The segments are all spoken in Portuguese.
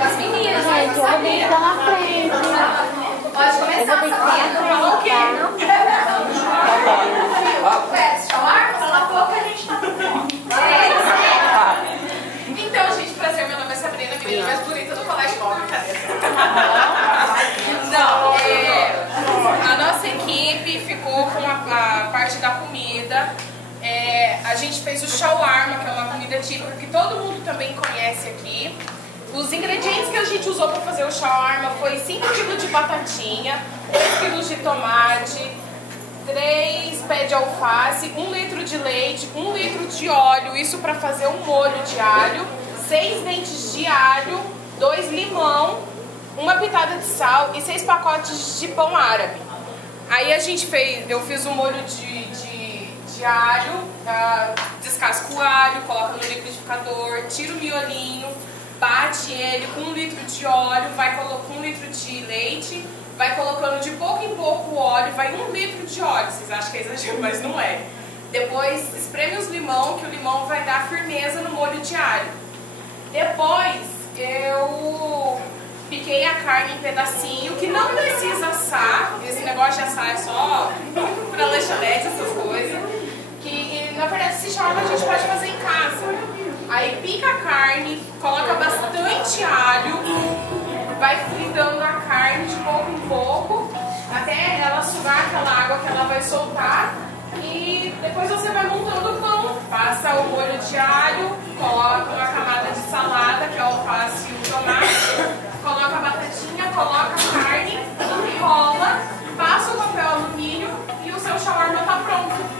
As meninas, Gente, eu vou ter que estar na frente. pode começar. Falou o quê? Fala pouco, a gente tá Então, gente, prazer, meu nome é Sabrina, a menina mais bonita do colégio. Não, brincadeira. Não, a nossa equipe ficou com a parte da comida. A gente fez o shawarma, que é uma comida típica que todo mundo também conhece aqui. Os ingredientes que a gente usou para fazer o shawarma foi 5 kg de batatinha, 3 kg de tomate, 3 pés de alface, 1 litro de leite, 1 litro de óleo, isso para fazer um molho de alho, 6 dentes de alho, 2 limão, uma pitada de sal e 6 pacotes de pão árabe. Aí eu fiz um molho de alho, descasca o alho, coloca no liquidificador, tira o miolinho, bate ele com 1 litro de óleo, vai colocando 1 litro de leite, vai colocando de pouco em pouco o óleo, vai 1 litro de óleo, vocês acham que é exagero, mas não é. Depois espreme os limão, que o limão vai dar firmeza no molho de alho. Depois eu piquei a carne em pedacinho, que não precisa assar, esse negócio de assar é só pra lanchonete, essas coisas. Que na verdade esse shawarma a gente pode fazer em casa. Aí pica a carne, coloca bastante alho, vai fritando a carne de pouco em pouco, até ela sugar aquela água que ela vai soltar. E depois você vai montando o pão, passa o molho de alho, coloca uma camada de salada, que é o alface e o tomate, coloca a batatinha, coloca a carne, enrola, passa o papel alumínio e o seu shawarma tá pronto.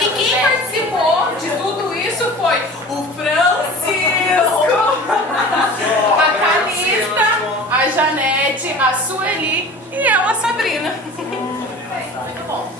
E quem participou de tudo isso foi o Francisco, a Calista, a Janete, a Sueli e eu, a Sabrina. Muito bom.